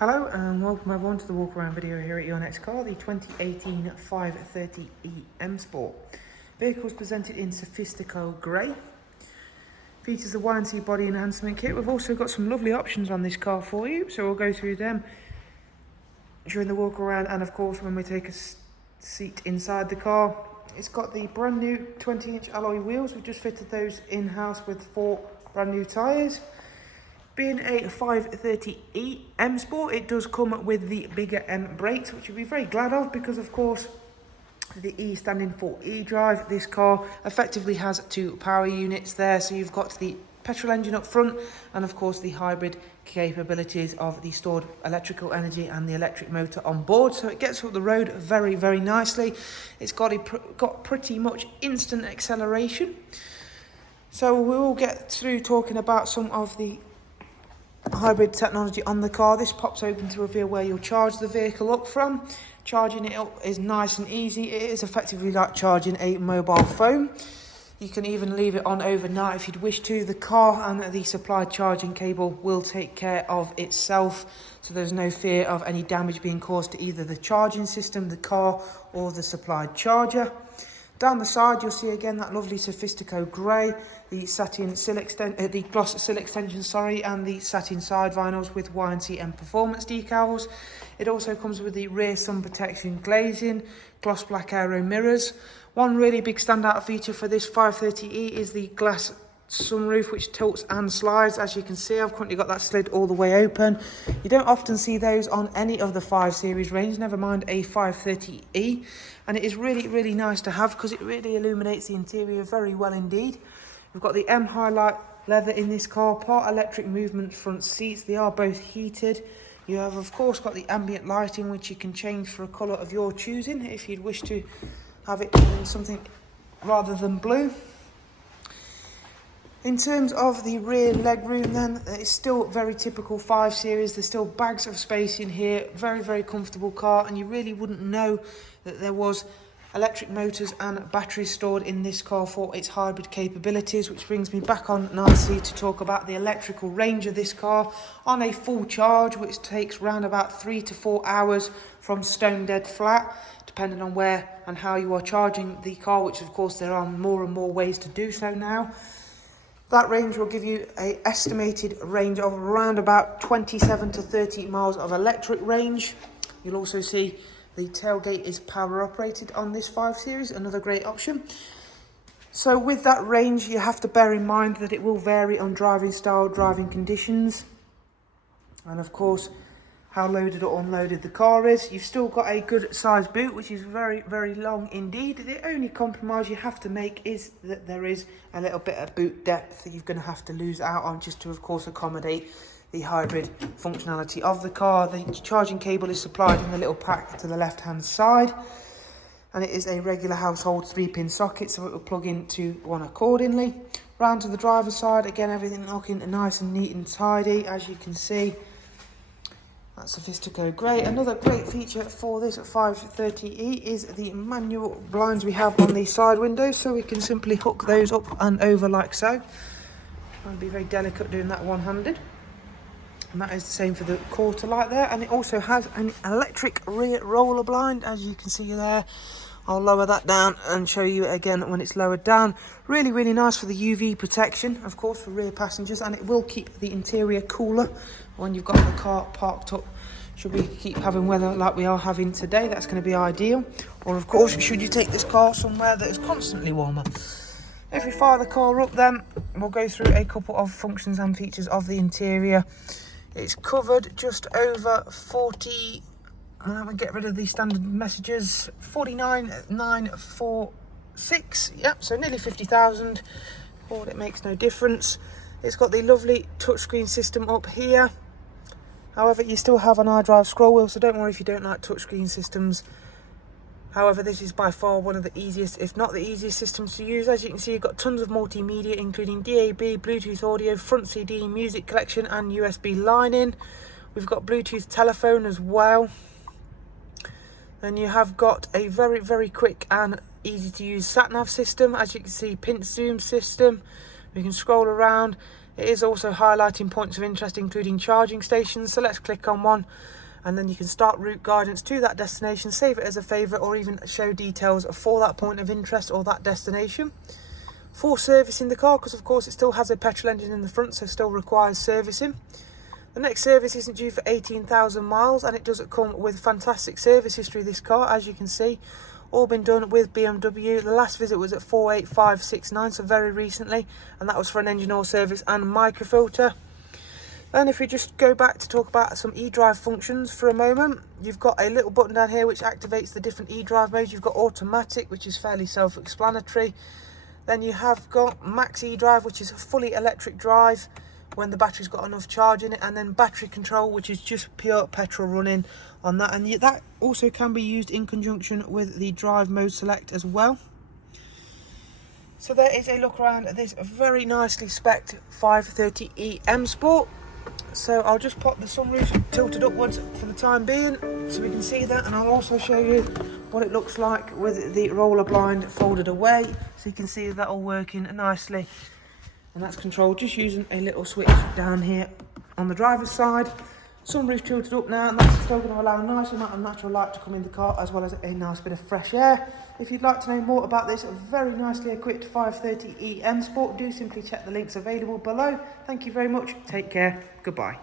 Hello and welcome everyone to the walk around video here at your next car, the 2018 530e M Sport. Vehicle is presented in Sophistico Grey. Features the Y&C body enhancement kit. We've also got some lovely options on this car for you, so we'll go through them during the walk around and of course when we take a seat inside the car. It's got the brand new 20-inch alloy wheels. We've just fitted those in-house with 4 brand new tyres. Being a 530e M Sport, it does come with the bigger M brakes, which you'll be very glad of because, of course, the E standing for e-drive. This car effectively has 2 power units there. So you've got the petrol engine up front and, of course, the hybrid capabilities of the stored electrical energy and the electric motor on board. So it gets up the road very, very nicely. It's got pretty much instant acceleration. So we will get through talking about some of the hybrid technology on the car. This pops open to reveal where you'll charge the vehicle up from. Charging it up is nice and easy. It is effectively like charging a mobile phone. You can even leave it on overnight if you'd wish to. The car and the supplied charging cable will take care of itself, so there's no fear of any damage being caused to either the charging system, the car, or the supplied charger. Down the side, you'll see again that lovely Sophistico Grey, the satin the gloss sill extension, and the satin side vinyls with Y&C and performance decals. It also comes with the rear sun protection glazing, gloss black aero mirrors. One really big standout feature for this 530e is the glass sunroof, which tilts and slides. As you can see, I've currently got that slid all the way open. You don't often see those on any of the 5 Series range, never mind a 530e, and it is really, really nice to have because it really illuminates the interior very well indeed. We've got the M Highlight leather in this car, part electric movement front seats. They are both heated. You have, of course, got the ambient lighting, which you can change for a colour of your choosing if you'd wish to have it in something rather than blue. In terms of the rear legroom then, it's still very typical 5 Series. There's still bags of space in here. Very, very comfortable car, and you really wouldn't know that there was electric motors and batteries stored in this car for its hybrid capabilities, which brings me back on nicely to talk about the electrical range of this car. On a full charge, which takes around about 3 to 4 hours from stone dead flat, depending on where and how you are charging the car, which of course there are more and more ways to do so now. That range will give you an estimated range of around about 27 to 30 miles of electric range. You'll also see the tailgate is power operated on this 5 Series, another great option. So with that range, you have to bear in mind that it will vary on driving style, driving conditions, and of course how loaded or unloaded the car is. You've still got a good sized boot, which is very, very long indeed. The only compromise you have to make is that there is a little bit of boot depth that you're going to have to lose out on, just to of course accommodate the hybrid functionality of the car. The charging cable is supplied in the little pack to the left hand side, and it is a regular household 3-pin socket, so it will plug into one accordingly. Round to the driver's side, again everything looking nice and neat and tidy, as you can see. That's Sophistico Grey. Another great feature for this 530e is the manual blinds we have on the side windows, so we can simply hook those up and over like so. I'll be very delicate doing that one-handed. And that is the same for the quarter light there, and it also has an electric rear roller blind, as you can see there. I'll lower that down and show you again when it's lowered down. Really, really nice for the UV protection, of course, for rear passengers, and it will keep the interior cooler when you've got the car parked up. Should we keep having weather like we are having today, that's going to be ideal. Or of course, should you take this car somewhere that is constantly warmer. If we fire the car up then, we'll go through a couple of functions and features of the interior. It's covered just over 40, and then we get rid of the standard messages, 49,946, yep, so nearly 50,000. Well, it makes no difference. It's got the lovely touchscreen system up here. However, you still have an iDrive scroll wheel, so don't worry if you don't like touchscreen systems. However, this is by far one of the easiest, if not the easiest systems to use. As you can see, you've got tons of multimedia, including DAB, Bluetooth audio, front CD, music collection, and USB line-in. We've got Bluetooth telephone as well. Then you have got a very, very quick and easy to use sat nav system. As you can see, pinch zoom system. We can scroll around. It is also highlighting points of interest, including charging stations. So let's click on one, and then you can start route guidance to that destination, save it as a favourite, or even show details for that point of interest or that destination. For servicing the car, because of course it still has a petrol engine in the front, so still requires servicing. The next service isn't due for 18,000 miles, and it does come with fantastic service history, this car, as you can see. All been done with BMW. The last visit was at 48569, so very recently, and that was for an engine oil service and microfilter. Then if we just go back to talk about some eDrive functions for a moment, you've got a little button down here which activates the different eDrive modes. You've got automatic, which is fairly self-explanatory. Then you have got max eDrive, which is a fully electric drive when the battery's got enough charge in it, and then battery control, which is just pure petrol running on that, and that also can be used in conjunction with the drive mode select as well. So there is a look around at this very nicely spec'd 530e M Sport. So I'll just pop the sunroof tilted upwards for the time being so we can see that, and I'll also show you what it looks like with the roller blind folded away, so you can see that all working nicely. And that's controlled just using a little switch down here on the driver's side. Sunroof tilted up now, and that's still going to allow a nice amount of natural light to come in the car, as well as a nice bit of fresh air. If you'd like to know more about this very nicely equipped 530e M Sport, do simply check the links available below. Thank you very much, take care, goodbye.